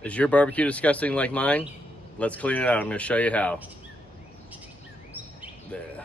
Is your barbecue disgusting like mine? Let's clean it out. I'm going to show you how. There.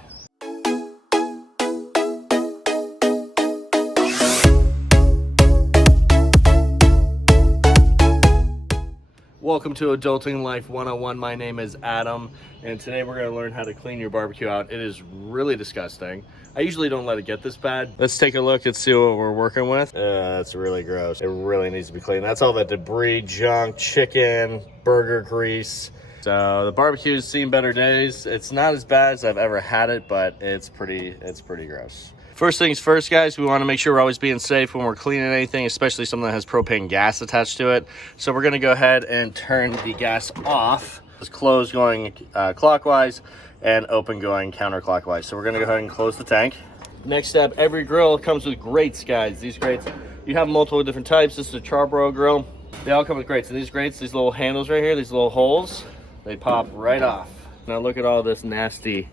Welcome to Adulting Life 101. My name is Adam, and today we're going to learn how to clean your barbecue out. It is really disgusting. I usually don't let it get this bad. Let's take a look and see what we're working with. That's really gross. It really needs to be cleaned. That's all that debris, junk, chicken, burger grease. So the barbecue's seen better days. It's not as bad as I've ever had it, but it's pretty gross. First things first, guys, we want to make sure we're always being safe when we're cleaning anything, especially something that has propane gas attached to it. So we're going to go ahead and turn the gas off. It's closed going clockwise and open going counterclockwise. So we're going to go ahead and close the tank. Next step, every grill comes with grates, guys. These grates, you have multiple different types. This is a Charbroil grill. They all come with grates. And these grates, these little handles right here, these little holes, they pop right off. Now look at all this nasty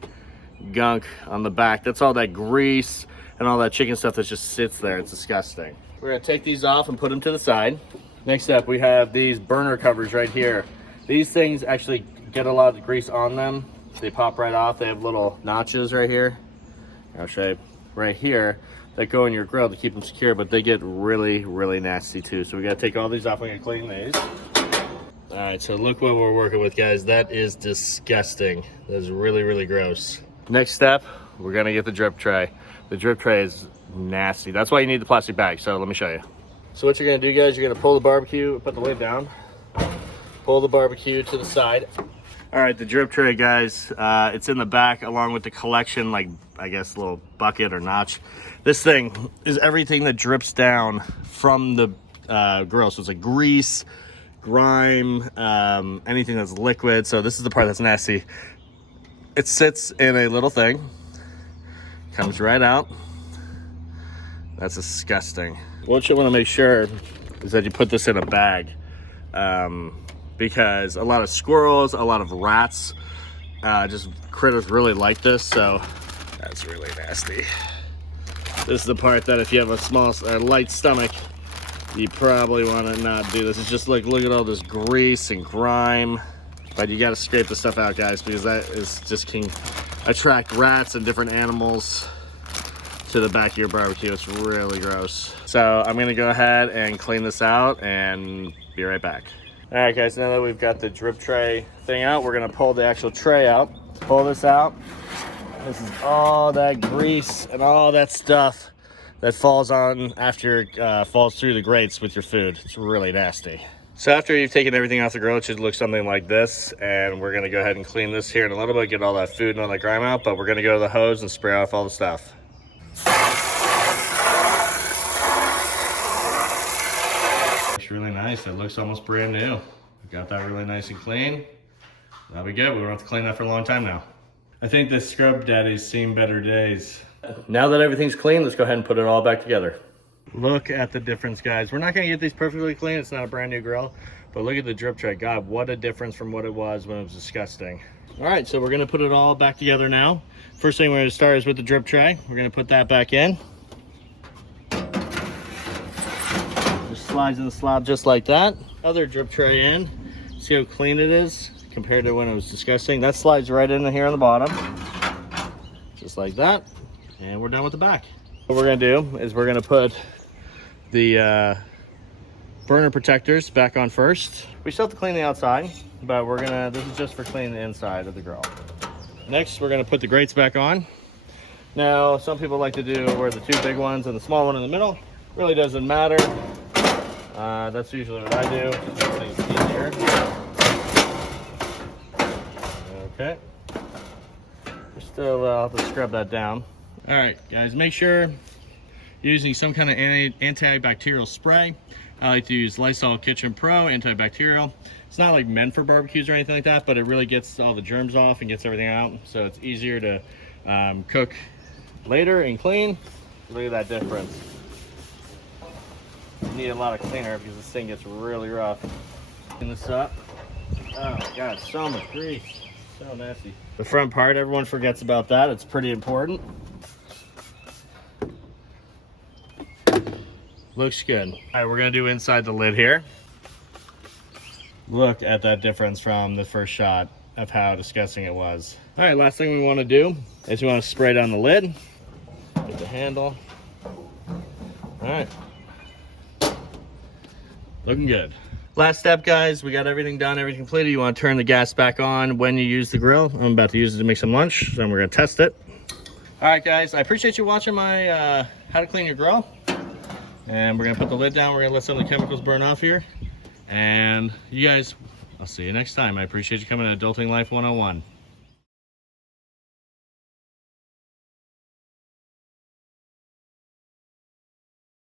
gunk on the back. That's all that grease and all that chicken stuff that just sits there. It's disgusting. We're gonna take these off and put them to the side. Next up, we have these burner covers right here. These things actually get a lot of the grease on them. They pop right off. They have little notches right here. I'll show you right here that go in your grill to keep them secure, but they get really nasty too. So we gotta take all these off. We're gonna clean these. All right, so look what we're working with, guys. That is disgusting. That is really gross. Next step, we're gonna get the drip tray. The drip tray is nasty. That's why you need the plastic bag. So let me show you. So what you're gonna do, guys, you're gonna pull the barbecue, put the lid down, pull the barbecue to the side. All right, the drip tray, guys, it's in the back along with the collection, like, I guess, little bucket or notch. This thing is everything that drips down from the grill. So it's like grease, grime, anything that's liquid. So this is the part that's nasty. It sits in a little thing, comes right out. That's disgusting. What you want to make sure is that you put this in a bag, because a lot of squirrels, a lot of rats, just critters really like this. So that's really nasty. This is the part that if you have a light stomach, you probably want to not do this. It's just like, look at all this grease and grime. But you got to scrape the stuff out, guys, because that is just can attract rats and different animals to the back of your barbecue. It's really gross. So I'm gonna go ahead and clean this out and be right back. All right, guys, now that we've got the drip tray thing out, we're gonna pull the actual tray out. Pull this out. This is all that grease and all that stuff that falls on after falls through the grates with your food. It's really nasty. So after you've taken everything off the grill, it should look something like this. And we're gonna go ahead and clean this here in a little bit, get all that food and all that grime out, but we're gonna go to the hose and spray off all the stuff. Looks really nice. It looks almost brand new. We got that really nice and clean. That'll be good. We won't have to clean that for a long time now. I think the Scrub Daddy's seen better days. Now that everything's clean, let's go ahead and put it all back together. Look at the difference, guys. We're not gonna get these perfectly clean. It's not a brand new grill, but look at the drip tray. God, what a difference from what it was when it was disgusting. All right, so we're gonna put it all back together now. First thing we're gonna start is with the drip tray. We're gonna put that back in. Just slides in the slab just like that. Other drip tray in. See how clean it is compared to when it was disgusting. That slides right in here on the bottom, just like that. And we're done with the back. What we're gonna do is we're gonna put the burner protectors back on first. We still have to clean the outside, but this is just for cleaning the inside of the grill. Next, we're gonna put the grates back on. Now, some people like to do where the two big ones and the small one in the middle. Really doesn't matter. That's usually what I do. Just makes things easier. Okay. We still have to scrub that down. All right, guys, make sure you're using some kind of antibacterial spray. I like to use Lysol Kitchen Pro antibacterial. It's not like meant for barbecues or anything like that, but it really gets all the germs off and gets everything out. So it's easier to cook later and clean. Look at that difference. You need a lot of cleaner because this thing gets really rough. Clean this up. Oh my God, so much grease. So nasty. The front part, everyone forgets about that. It's pretty important. Looks good. All right, we're gonna do inside the lid here. Look at that difference from the first shot of how disgusting it was. All right, last thing we want to do is we want to spray down the lid. Get the handle. All right. Looking good. Last step, guys, we got everything done, everything completed. You want to turn the gas back on when you use the grill. I'm about to use it to make some lunch, so we're going to test it. All right, guys, I appreciate you watching my how to clean your grill. And we're going to put the lid down. We're going to let some of the chemicals burn off here. And you guys, I'll see you next time. I appreciate you coming to Adulting Life 101.